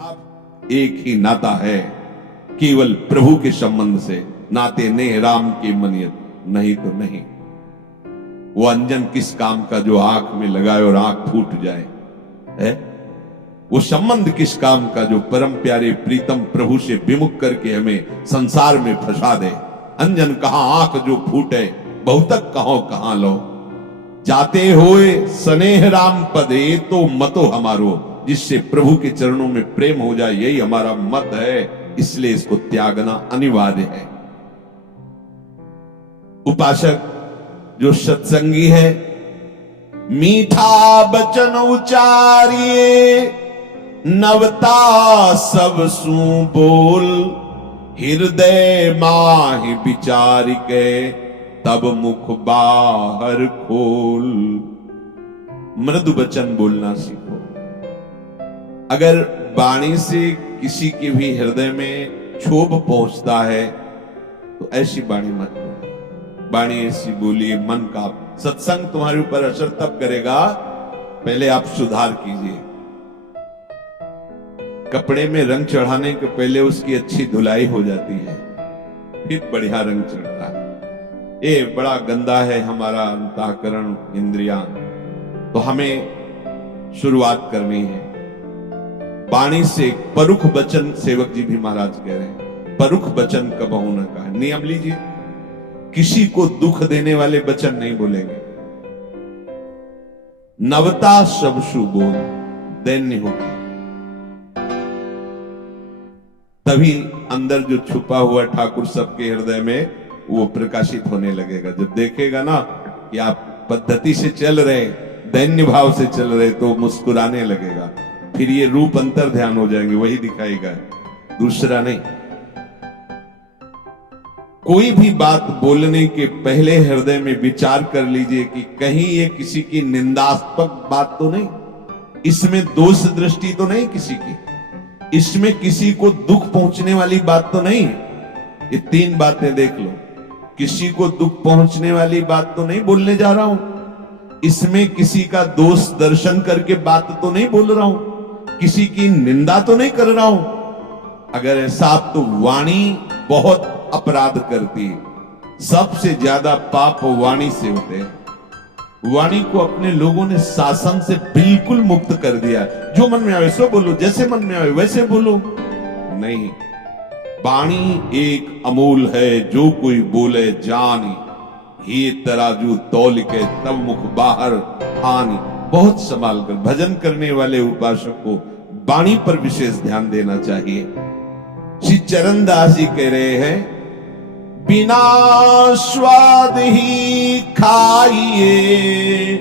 अब एक ही नाता है केवल प्रभु के संबंध से, नाते ने राम के मनियत नहीं तो नहीं। वो अंजन किस काम का जो आंख में लगाए और आंख फूट जाए है? वो संबंध किस काम का जो परम प्यारे प्रीतम प्रभु से विमुख करके हमें संसार में फंसा दे। अंजन कहां आंख जो फूटे, बहुतक कहो कहां लो। जाते होए स्नेह राम पदे तो मतो हमारो, जिससे प्रभु के चरणों में प्रेम हो जाए, यही हमारा मत है। इसलिए इसको त्यागना अनिवार्य है। उपासक जो सत्संगी है, मीठा बचन उचारिए, नवता सब सू बोल, हृदय माहि विचार के, तब मुख बाहर खोल। मृदु वचन बोलना सीखो। अगर वाणी से किसी के भी हृदय में क्षोभ पहुंचता है तो ऐसी वाणी मत बोलिए। वाणी ऐसी बोलिए मन का। सत्संग तुम्हारे ऊपर असर तब करेगा, पहले आप सुधार कीजिए। कपड़े में रंग चढ़ाने के पहले उसकी अच्छी धुलाई हो जाती है, फिर बढ़िया रंग चढ़ता है। ये बड़ा गंदा है हमारा अंतःकरण, इंद्रियां। तो हमें शुरुआत करनी है वाणी से। परुख वचन, सेवक जी भी महाराज कह रहे हैं, परुख वचन कबहू न कहा। नियम लीजिए, किसी को दुख देने वाले वचन नहीं बोलेंगे। नवता सबसु बोल, दैन्य होगी, तभी अंदर जो छुपा हुआ ठाकुर सबके हृदय में वो प्रकाशित होने लगेगा। जब देखेगा ना कि आप पद्धति से चल रहे, दैन्य भाव से चल रहे, तो मुस्कुराने लगेगा। फिर ये रूप अंतर ध्यान हो जाएंगे, वही दिखाएगा, दूसरा नहीं। कोई भी बात बोलने के पहले हृदय में विचार कर लीजिए कि कहीं ये किसी की निंदास्पद बात तो नहीं, इसमें दोष दृष्टि तो नहीं किसी की, इसमें किसी को दुख पहुंचने वाली बात तो नहीं। ये तीन बातें देख लो। किसी को दुख पहुंचने वाली बात तो नहीं बोलने जा रहा हूं, इसमें किसी का दोष दर्शन करके बात तो नहीं बोल रहा हूं, किसी की निंदा तो नहीं कर रहा हूं। अगर ऐसा, तो वाणी बहुत अपराध करती है। सबसे ज्यादा पाप वाणी से होते हैं। वाणी को अपने लोगों ने शासन से बिल्कुल मुक्त कर दिया। जो मन में आवे सो बोलो, जैसे मन में आवे वैसे बोलो। नहीं, वाणी एक अमूल है, जो कोई बोले जानी, ही तराजू तौल के, तब मुख बाहर आनी। बहुत संभाल कर भजन करने वाले उपासक को वाणी पर विशेष ध्यान देना चाहिए। श्री चरणदास जी कह रहे हैं, बिना स्वाद ही खाइए,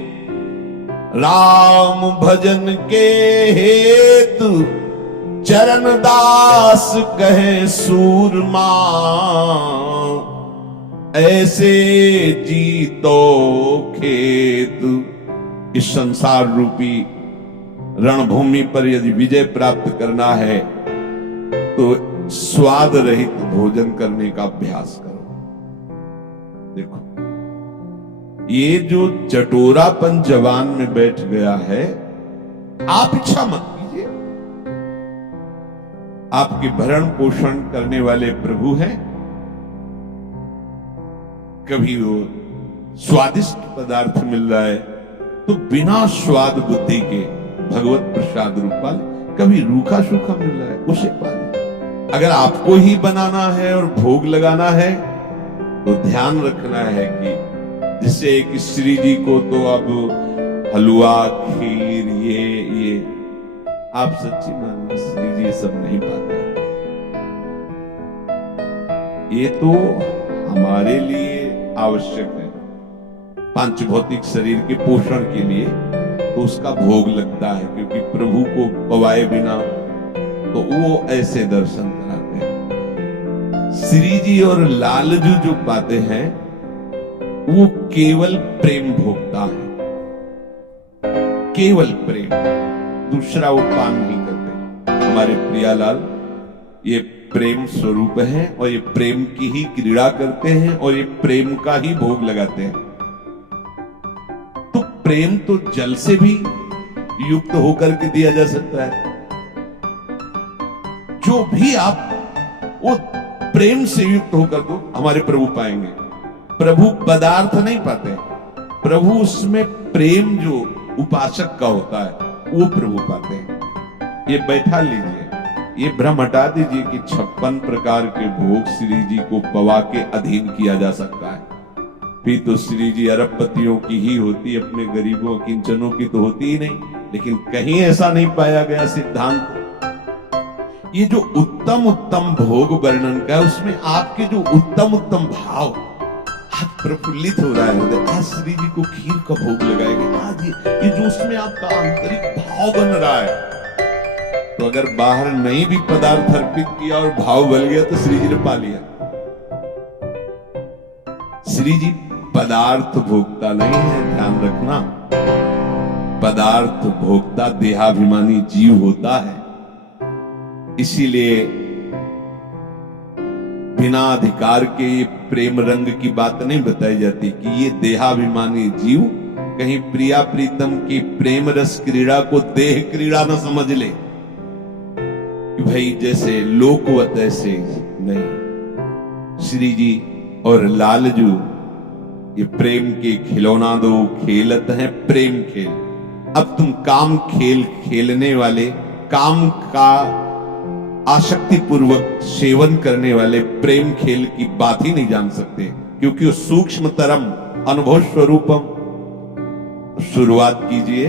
राम भजन के हेतु, चरणदास कहे सूरमा, ऐसे जीतो खेत। इस संसार रूपी रणभूमि पर यदि विजय प्राप्त करना है तो स्वाद रहित भोजन करने का अभ्यास करो। देखो, ये जो चटोरापन जवान में बैठ गया है, आप इच्छा मत कीजिए। आपके भरण पोषण करने वाले प्रभु हैं। कभी वो स्वादिष्ट पदार्थ मिल रहा है तो बिना स्वाद बुद्धि के भगवत प्रसाद रूप पाले। कभी रूखा सूखा मिल रहा है, उसे पाले। अगर आपको ही बनाना है और भोग लगाना है तो ध्यान रखना है कि जिससे एक श्री जी को तो अब हलवा, खीर, ये आप सच्ची मानिए श्री जी ये सब नहीं पाते। ये तो हमारे लिए आवश्यक है, पांच भौतिक शरीर के पोषण के लिए तो उसका भोग लगता है, क्योंकि प्रभु को पवाए बिना तो वो ऐसे दर्शन कराते हैं। श्री जी और लालजू जो पाते हैं वो केवल प्रेम भोगता है, केवल प्रेम, दूसरा वो पान नहीं करते। हमारे प्रियालाल ये प्रेम स्वरूप है और ये प्रेम की ही क्रीड़ा करते हैं और ये प्रेम का ही भोग लगाते हैं। तो प्रेम तो जल से भी युक्त होकर के दिया जा सकता है। जो भी आप वो प्रेम से युक्त होकर दो, हमारे प्रभु पाएंगे। प्रभु पदार्थ नहीं पाते, प्रभु उसमें प्रेम जो उपासक का होता है वो प्रभु पाते हैं। ये बैठा लीजिए, ये भ्रम हटा दीजिए कि 56 प्रकार के भोग श्री जी को पवा के अधीन किया जा सकता है। फिर तो श्री जी अरबपतियों की ही होती, अपने गरीबों किंचनों की तो होती ही नहीं। लेकिन कहीं ऐसा नहीं पाया गया सिद्धांत। ये जो उत्तम उत्तम भोग वर्णन का है, उसमें आपके जो उत्तम उत्तम भाव, आज प्रफुल्लित हो रहा है हृदय, आज श्री जी को खीर का भोग लगाएंगे, आज ये जो उसमें आपका आंतरिक भाव बन रहा है। तो अगर बाहर नहीं भी पदार्थ अर्पित किया और भाव बल गया तो श्री जी ने पा लिया। श्री जी पदार्थ भोक्ता नहीं है, ध्यान रखना। पदार्थ भोक्ता देहाभिमानी जीव होता है। इसीलिए बिना अधिकार के ये प्रेम रंग की बात नहीं बताई जाती कि ये देहाभिमानी जीव कहीं प्रिया प्रीतम की प्रेम रस क्रीड़ा को देह क्रीड़ा न समझ ले कि भाई जैसे लोकवत ऐसे नहीं। श्री जी और लालजू ये प्रेम के खिलौना दो खेलत हैं प्रेम खेल। अब तुम काम खेल खेलने वाले, काम का आसक्ति पूर्वक सेवन करने वाले प्रेम खेल की बात ही नहीं जान सकते, क्योंकि वो सूक्ष्मतरम अनुभव स्वरूपम। शुरुआत कीजिए,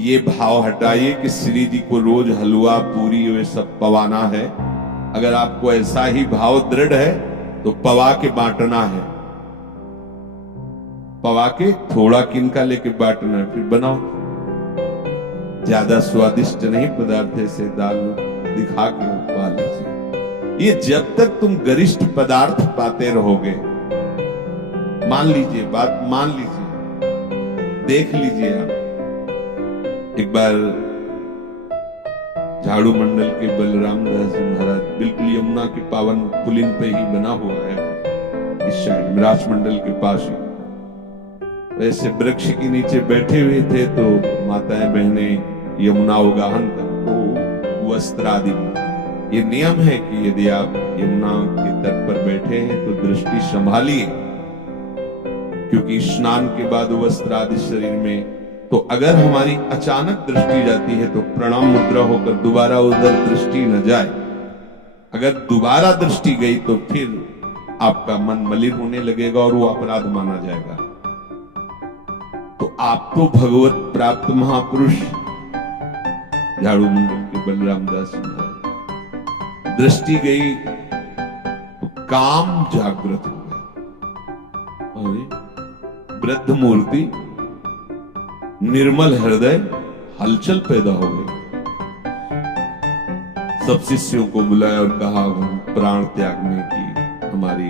ये भाव हटाइए कि श्री जी को रोज हलवा पूरी वे सब पवाना है। अगर आपको ऐसा ही भाव दृढ़ है तो पवा के बांटना है, पवा के थोड़ा किनका लेके बांटना है, फिर बनाओ। ज्यादा स्वादिष्ट नहीं पदार्थ ऐसे दाल दिखा के पा लीजिए। ये जब तक तुम गरिष्ठ पदार्थ पाते रहोगे, मान लीजिए, बात मान लीजिए, देख लीजिए आप। एक बार झाड़ू मंडल के बलराम दास जी महाराज बिल्कुल यमुना के पावन पुलिन पे ही बना हुआ है, इस साइड विराज मंडल के पास ही। वैसे वृक्ष के नीचे बैठे हुए थे तो माताएं बहनें यमुना उगाहन तो वस्त्र आदि, ये नियम है कि यदि आप यमुना के तट पर बैठे हैं तो दृष्टि संभालिए, क्योंकि स्नान के बाद वस्त्र आदि शरीर में, तो अगर हमारी अचानक दृष्टि जाती है तो प्रणाम मुद्रा होकर दोबारा उधर दृष्टि न जाए। अगर दोबारा दृष्टि गई तो फिर आपका मन मलिन होने लगेगा और वो अपराध माना जाएगा। तो आप तो भगवत प्राप्त महापुरुष झाड़ू मंडल के बलराम दास जी, दृष्टि गई तो काम जागृत हो गया। अरे वृद्ध मूर्ति, निर्मल हृदय, हलचल पैदा हो गई। सब शिष्यों को बुलाया और कहा हम प्राण त्यागने की हमारी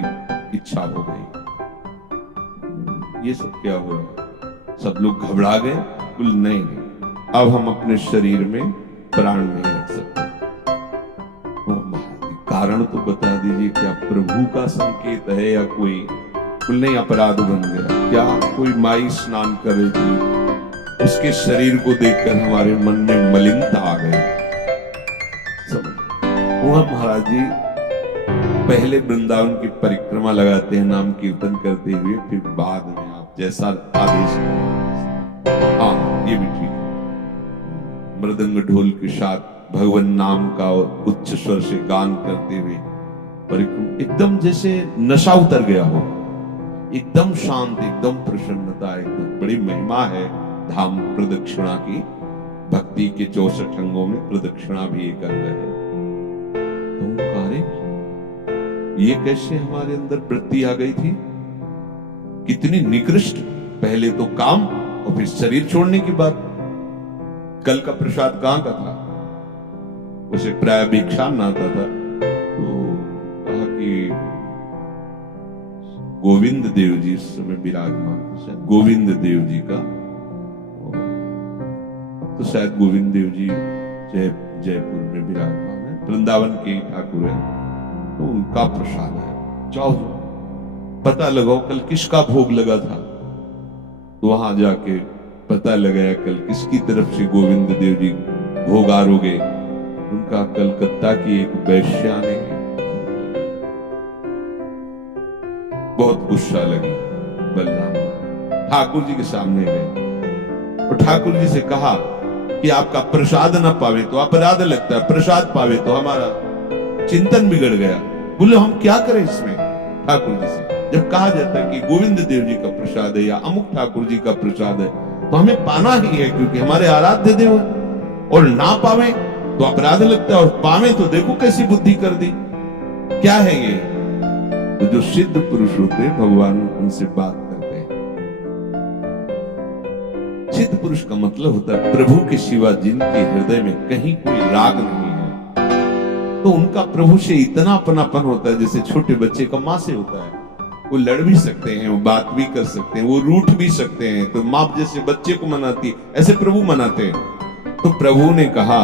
इच्छा हो गई। ये सब क्या हुआ? सब लोग घबरा गए, बोले नहीं, अब हम अपने शरीर में प्राण नहीं रख सकते। कारण तो बता दीजिए, क्या प्रभु का संकेत है या कोई? नहीं, अपराध बन गया। क्या कोई माई स्नान करेगी, उसके शरीर को देखकर हमारे मन में मलिनता आ गई। वह महाराज जी पहले वृंदावन की परिक्रमा लगाते हैं नाम कीर्तन करते हुए, फिर बाद में आप जैसा आदेश करें। हाँ, ये भी ठीक है। मृदंग ढोल के साथ भगवान नाम का उच्च स्वर से गान करते हुए परिक्रमा, एकदम जैसे नशा उतर गया हो, एकदम शांत, एकदम प्रसन्नता, एकदम बड़ी महिमा है धाम प्रदक्षिणा की। भक्ति के 64 अंगों में प्रदक्षिणा भी एक अंग है। तो अरे ये कैसे हमारे अंदर वृत्ति आ गई थी? कितनी निकृष्ट! पहले तो काम और फिर शरीर छोड़ने की बात। कल का प्रसाद कहां का था? उसे प्राय भिक्षान आता था। तो कहा कि गोविंद देव जी इस समय विराजमान, गोविंद देव जी का, तो शायद गोविंद देव जी जयपुर में विराजमान है, वृंदावन के ठाकुर है, तो उनका प्रसाद है। जाओ पता लगाओ कल किसका भोग लगा था। तो वहां जाके पता लगाया कल किसकी तरफ से गोविंद देव जी भोग आरोगे। उनका कलकत्ता की एक वेश्या ने बहुत गुस्सा लगी। बलराम ठाकुर जी के सामने गए और ठाकुर जी से कहा कि आपका प्रसाद न पावे तो अपराध लगता है, प्रसाद पावे तो हमारा चिंतन बिगड़ गया। बोले हम क्या करें इसमें? ठाकुर जी से जब कहा जाता है कि गोविंद देव जी का प्रसाद है या अमुक ठाकुर जी का प्रसाद है तो हमें पाना ही है, क्योंकि हमारे आराध्य देव है। और ना पावे तो अपराध लगता है, और पावे तो देखो कैसी बुद्धि कर दी। क्या है ये? तो जो सिद्ध पुरुष होते हैं भगवान उनसे बात करते हैं। सिद्ध पुरुष का मतलब होता है प्रभु के सिवा जिनके हृदय में कहीं कोई राग नहीं है, तो उनका प्रभु से इतना अपनापन होता है जैसे छोटे बच्चे का माँ से होता है। वो लड़ भी सकते हैं, वो बात भी कर सकते हैं, वो रूठ भी सकते हैं। तो माँ जैसे बच्चे को मनाती है ऐसे प्रभु मनाते हैं। तो प्रभु ने कहा